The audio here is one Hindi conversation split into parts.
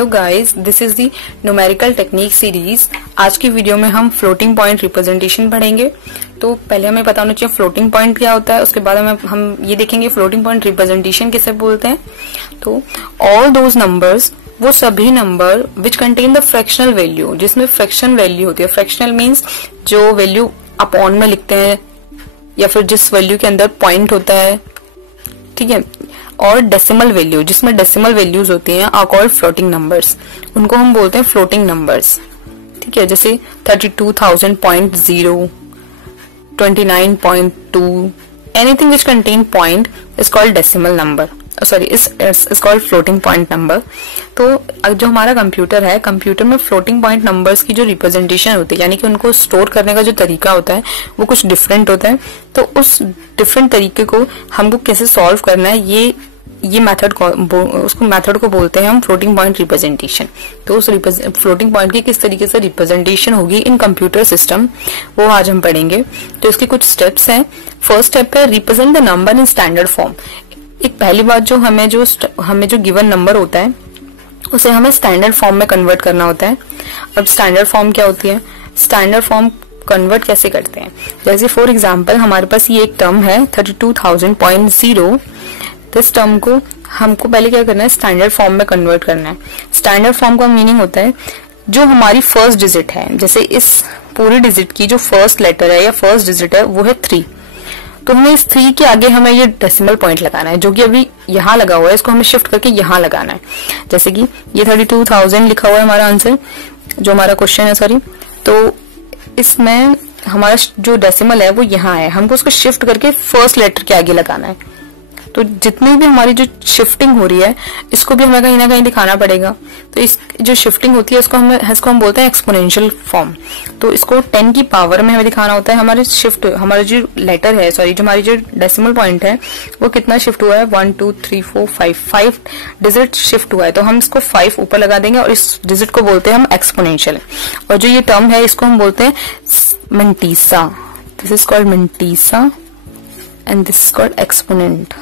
Hello guys, this is the numerical technique series. आज की वीडियो में हम फ्लोटिंग पॉइंट रिप्रेजेंटेशन पढ़ेंगे। तो पहले हमें पता होना चाहिए फ्लोटिंग पॉइंट क्या होता है, उसके बाद हम ये देखेंगे फ्लोटिंग पॉइंट रिप्रेजेंटेशन किसे बोलते हैं। तो ऑल दोज नंबर्स, वो सभी number which contain the fractional value, जिसमें फ्रैक्शन वैल्यू होती है। फ्रैक्शनल मीन्स जो वैल्यू अपॉन में लिखते हैं या फिर जिस वैल्यू के अंदर पॉइंट होता है, ठीक है। और डेसिमल वैल्यू, जिसमें डेसिमल वैल्यूज होती हैं, आर कॉल्ड फ्लोटिंग नंबर्स। उनको हम बोलते हैं फ्लोटिंग नंबर्स, ठीक है। जैसे 32,000.0, 29.2, anything which contain point is called decimal number, sorry is called floating point number. तो जो हमारा कंप्यूटर है, कंप्यूटर में फ्लोटिंग पॉइंट नंबर्स की जो रिप्रेजेंटेशन होती है, यानी कि उनको स्टोर करने का जो तरीका होता है वो कुछ डिफरेंट होता है। तो उस डिफरेंट तरीके को हमको कैसे सॉल्व करना है, ये मेथड को बोलते हैं हम फ्लोटिंग पॉइंट रिप्रेजेंटेशन। तो उस फ्लोटिंग पॉइंट की किस तरीके से रिप्रेजेंटेशन होगी इन कंप्यूटर सिस्टम, वो आज हम पढ़ेंगे। तो इसके कुछ स्टेप्स हैं। फर्स्ट स्टेप है represent the number in standard form. एक पहली बात, जो हमें जो गिवन नंबर होता है उसे हमें स्टैंडर्ड फॉर्म में कन्वर्ट करना होता है। अब स्टैंडर्ड फॉर्म क्या होती है, स्टैंडर्ड फॉर्म कन्वर्ट कैसे करते हैं। जैसे फॉर एग्जांपल हमारे पास ये एक टर्म है 32,000.0। इस टर्म को हमको पहले क्या करना है, स्टैंडर्ड फॉर्म में कन्वर्ट करना है। स्टैंडर्ड फॉर्म का मीनिंग होता है जो हमारी फर्स्ट डिजिट है, जैसे इस पूरी डिजिट की जो फर्स्ट लेटर है या फर्स्ट डिजिट है वो है 3। तो हमें इस 3 के आगे हमें ये डेसिमल पॉइंट लगाना है, जो कि अभी यहाँ लगा हुआ है, इसको हमें शिफ्ट करके यहाँ लगाना है। जैसे कि ये 32,000 लिखा हुआ है हमारा आंसर, जो हमारा क्वेश्चन है, सॉरी। तो इसमें हमारा जो डेसिमल है वो यहाँ है, हमको उसको शिफ्ट करके फर्स्ट लेटर के आगे लगाना है। तो जितनी भी हमारी जो शिफ्टिंग हो रही है, इसको भी हमें कहीं ना कहीं दिखाना पड़ेगा। तो इस जो शिफ्टिंग होती है इसको हम बोलते हैं एक्सपोनेंशियल फॉर्म। तो इसको 10 की पावर में हमें दिखाना होता है। हमारा जो लेटर है, सॉरी, जो हमारी जो डेसिमल पॉइंट है वो कितना शिफ्ट हुआ है, 1 2 3 4 5 डिजिट शिफ्ट हुआ है। तो हम इसको 5 ऊपर लगा देंगे और इस डिजिट को बोलते हैं हम एक्सपोनेंशियल। और जो ये टर्म है इसको हम बोलते हैं mantissa. This is called mantissa and this is called exponent,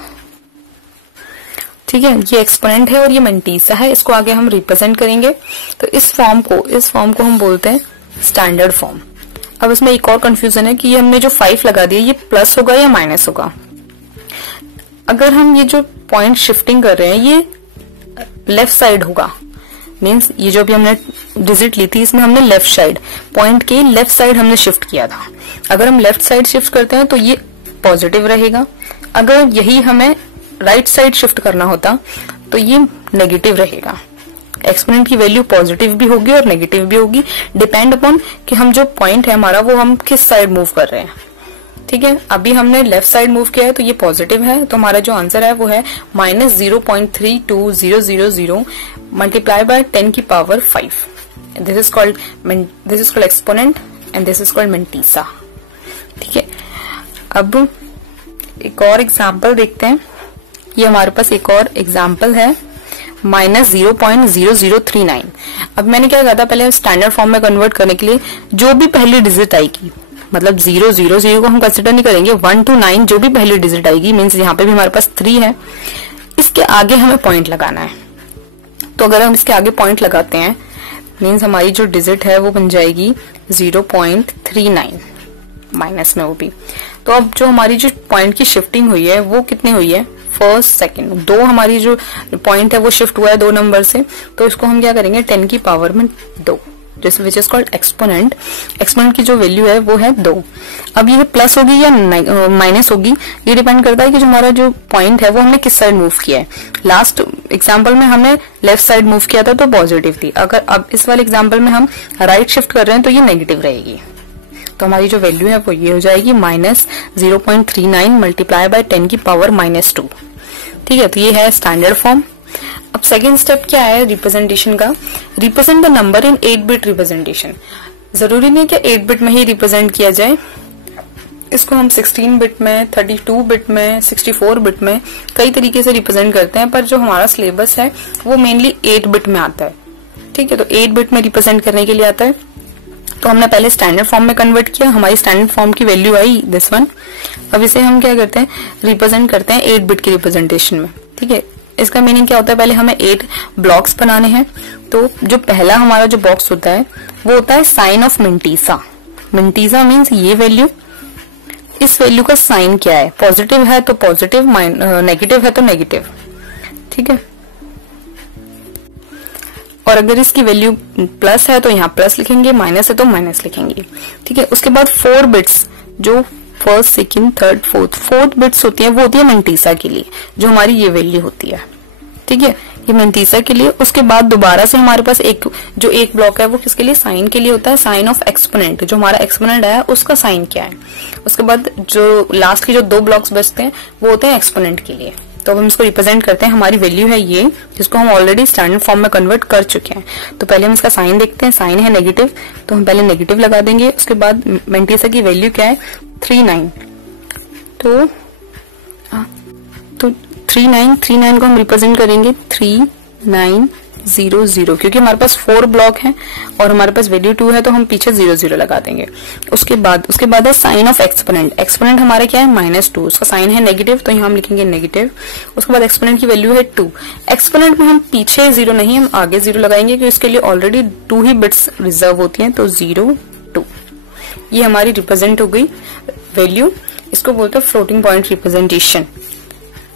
ठीक है। ये एक्सपोनेंट है और ये मंटीसा है, इसको आगे हम रिप्रेजेंट करेंगे। तो इस फॉर्म को हम बोलते हैं स्टैंडर्ड फॉर्म। अब इसमें एक और कंफ्यूजन है कि ये हमने जो 5 लगा दिया, ये प्लस होगा या माइनस होगा। अगर हम ये जो पॉइंट शिफ्टिंग कर रहे हैं ये लेफ्ट साइड होगा, मीन्स ये जो भी हमने डिजिट ली थी इसमें हमने लेफ्ट साइड, पॉइंट के लेफ्ट साइड हमने शिफ्ट किया था। अगर हम लेफ्ट साइड शिफ्ट करते हैं तो ये पॉजिटिव रहेगा। अगर यही हमें राइट साइड शिफ्ट करना होता तो ये नेगेटिव रहेगा। एक्सपोनेंट की वैल्यू पॉजिटिव भी होगी और नेगेटिव भी होगी, डिपेंड अपॉन कि हम जो पॉइंट है हमारा वो हम किस साइड मूव कर रहे हैं, ठीक है। अभी हमने लेफ्ट साइड मूव किया है तो ये पॉजिटिव है, तो हमारा जो आंसर है वो है -0.32000 मल्टीप्लाई बाय 10 की power 5। This is called exponent and this is called mantissa, ठीक है। अब एक और एग्जाम्पल देखते हैं। ये हमारे पास एक और एग्जाम्पल है -0.0039। अब मैंने क्या कहा था, पहले स्टैंडर्ड फॉर्म में कन्वर्ट करने के लिए जो भी पहली डिजिट आएगी, मतलब 000 को हम कंसिडर नहीं करेंगे, 1 to 9 जो भी पहली डिजिट आएगी, मीन्स यहाँ पे भी हमारे पास 3 है, इसके आगे हमें पॉइंट लगाना है। तो अगर हम इसके आगे पॉइंट लगाते हैं मीन्स हमारी जो डिजिट है वो बन जाएगी 0.39 माइनस में वो भी। तो अब जो हमारी जो पॉइंट की शिफ्टिंग हुई है वो कितनी हुई है, फर्स्ट सेकंड, 2 हमारी जो पॉइंट है वो शिफ्ट हुआ है 2 नंबर से। तो इसको हम क्या करेंगे, 10 की पावर में 2, which is called exponent. Exponent की जो वैल्यू है वो है 2। अब ये प्लस होगी या माइनस होगी, ये डिपेंड करता है कि जो हमारा जो पॉइंट है वो हमने किस साइड मूव किया है। लास्ट एग्जाम्पल में हमने लेफ्ट साइड मूव किया था तो पॉजिटिव थी। अगर अब इस वाले एग्जाम्पल में हम राइट शिफ्ट कर रहे हैं तो ये नेगेटिव रहेगी। तो हमारी जो वैल्यू है वो ये हो जाएगी -0.39 मल्टीप्लाई बाय 10 की पावर -2, ठीक है। तो ये है स्टैंडर्ड फॉर्म। अब सेकेंड स्टेप क्या है रिप्रेजेंटेशन का, रिप्रेजेंट द नंबर इन 8-बिट रिप्रेजेंटेशन। जरूरी नहीं कि 8 बिट में ही रिप्रेजेंट किया जाए, इसको हम 16 बिट में, 32 बिट में, 64 बिट में कई तरीके से रिप्रेजेंट करते हैं। पर जो हमारा सिलेबस है वो मेनली 8 बिट में आता है, ठीक है। तो 8 बिट में रिप्रेजेंट करने के लिए आता है। तो हमने पहले स्टैंडर्ड फॉर्म में कन्वर्ट किया, हमारी स्टैंडर्ड फॉर्म की वैल्यू आई दिस वन। अब इसे हम क्या करते हैं, रिप्रेजेंट करते हैं 8 बिट की रिप्रेजेंटेशन में, ठीक है। इसका मीनिंग क्या होता है, पहले हमें 8 ब्लॉक्स बनाने हैं। तो जो पहला हमारा जो बॉक्स होता है वो होता है साइन ऑफ मिंटीसा। मिंटीसा मीन्स ये वैल्यू, इस वैल्यू का साइन क्या है, पॉजिटिव है तो पॉजिटिव, नेगेटिव है तो नेगेटिव, ठीक है। और अगर इसकी वैल्यू प्लस है तो यहाँ प्लस लिखेंगे, माइनस है तो माइनस लिखेंगे, ठीक है। उसके बाद 4 बिट्स जो first, second, third, fourth bits होती है वो होती है मिंटीसा के लिए, जो हमारी ये वैल्यू होती है, ठीक है, ये मिंटीसा के लिए। उसके बाद दोबारा से हमारे पास एक ब्लॉक है वो किसके लिए, साइन के लिए होता है, साइन ऑफ एक्सपोनेंट, जो हमारा एक्सपोनेंट आया उसका साइन क्या है। उसके बाद जो लास्ट के जो 2 ब्लॉक्स बचते हैं वो होते हैं एक्सपोनेंट के लिए। तो अब हम इसको रिप्रेजेंट करते हैं, हमारी वैल्यू है ये, जिसको हम ऑलरेडी स्टैंडर्ड फॉर्म में कन्वर्ट कर चुके हैं। तो पहले हम इसका साइन देखते हैं, साइन है नेगेटिव तो हम पहले नेगेटिव लगा देंगे। उसके बाद मिंटीसा की वैल्यू क्या है, 39, तो 39 को हम रिप्रेजेंट करेंगे 3900, क्योंकि हमारे पास 4 ब्लॉक हैं और हमारे पास वैल्यू 2 है तो हम पीछे 00 लगा देंगे। उसके बाद है साइन ऑफ एक्सपोनेंट। एक्सपोनेंट हमारा क्या है, -2, उसका साइन है नेगेटिव तो यहाँ हम लिखेंगे नेगेटिव। उसके बाद एक्सपोनेंट की वैल्यू है 2। एक्सपोनेंट में हम पीछे 0 नहीं, हम आगे 0 लगाएंगे क्योंकि इसके लिए ऑलरेडी 2 ही बिट्स रिजर्व होती हैं, तो 0 2 ये हमारी रिप्रेजेंट हो गई वैल्यू। इसको बोलते हैं फ्लोटिंग पॉइंट रिप्रेजेंटेशन।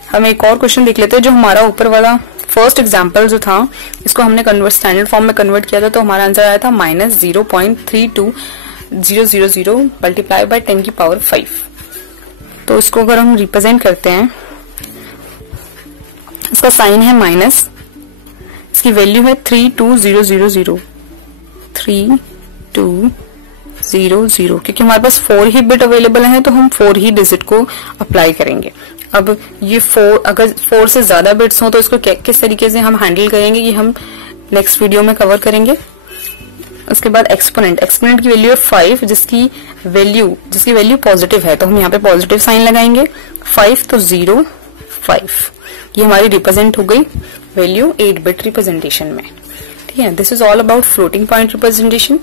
हम एक और क्वेश्चन देख लेते हैं, जो हमारा ऊपर वाला फर्स्ट एग्जाम्पल जो था इसको हमने स्टैंडर्ड फॉर्म में कन्वर्ट किया था, तो हमारा आंसर आया था -0.32000 मल्टीप्लाई बाय 10 की पावर 5। तो इसको अगर हम रिप्रेजेंट करते हैं, इसका साइन है माइनस, इसकी वैल्यू है 32000 3200, क्योंकि हमारे पास 4 ही बिट अवेलेबल है तो हम 4 ही डिजिट को अप्लाई करेंगे। अब ये 4, अगर 4 से ज्यादा बिट्स हो तो इसको किस तरीके से हम हैंडल करेंगे ये हम नेक्स्ट वीडियो में कवर करेंगे। उसके बाद एक्सपोनेंट की वैल्यू है 5, जिसकी वैल्यू पॉजिटिव है तो हम यहाँ पे पॉजिटिव साइन लगाएंगे, 5 तो 0 5, ये हमारी रिप्रेजेंट हो गई वैल्यू 8 बिट रिप्रेजेंटेशन में, ठीक है। This is all about floating point representation.